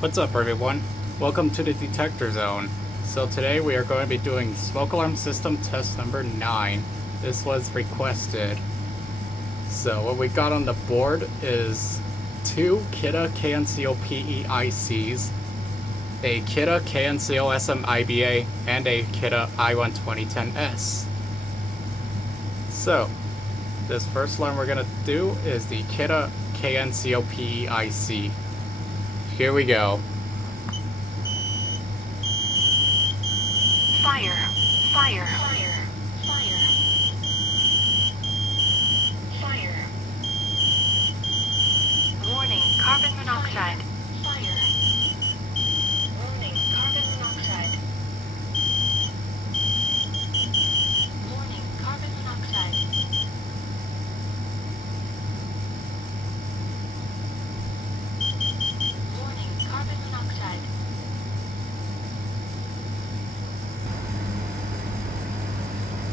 What's up, everyone? Welcome to the detector zone. So today we are going to be doing smoke alarm system test number 9. This was requested. So what we got on the board is 2 Kidde KN-COPE-ICs, a Kidde KN-COSM-IBA, and a Kidde i1-2010S. So this first alarm we're going to do is the Kidde KN-COPE-IC. Here we go. Fire, fire, fire, fire, fire. Warning, carbon monoxide. Fire. Warning, carbon monoxide. Warning, carbon monoxide. Warning, carbon monoxide.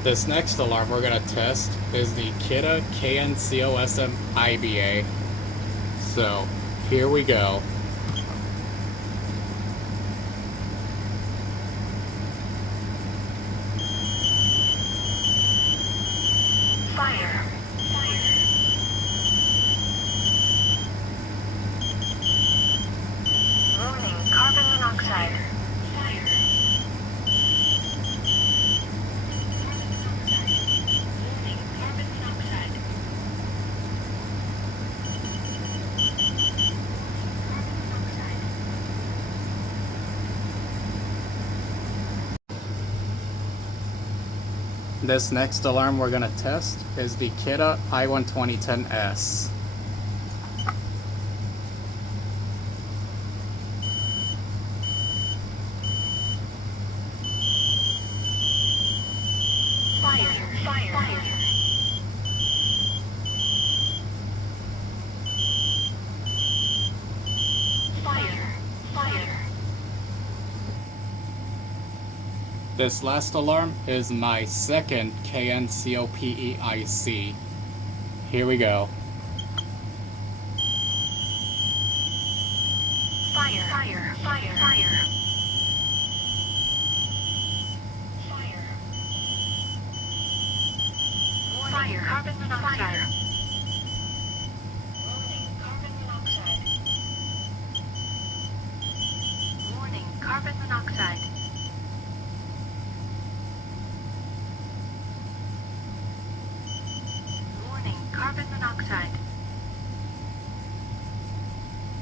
This next alarm we're going to test is the Kidde KN-COSM-IBA. So, here we go. Fire, fire. Warning, carbon monoxide. Fire. Warning, carbon monoxide. Carbon monoxide. This next alarm we're going to test is the Kidde i1-2010S. Fire, fire, fire. Fire, fire. This last alarm is my second KN-COPE-IC. Here we go. Fire, fire, fire, fire. Fire. Warning, carbon monoxide. Warning, carbon monoxide. Warning, carbon monoxide. Warning, carbon monoxide.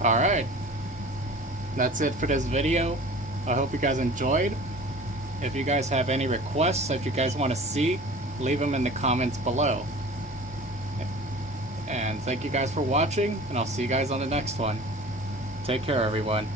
Alright. That's it for this video. I hope you guys enjoyed. If you guys have any requests that you guys want to see, leave them in the comments below. And thank you guys for watching, and I'll see you guys on the next one. Take care, everyone.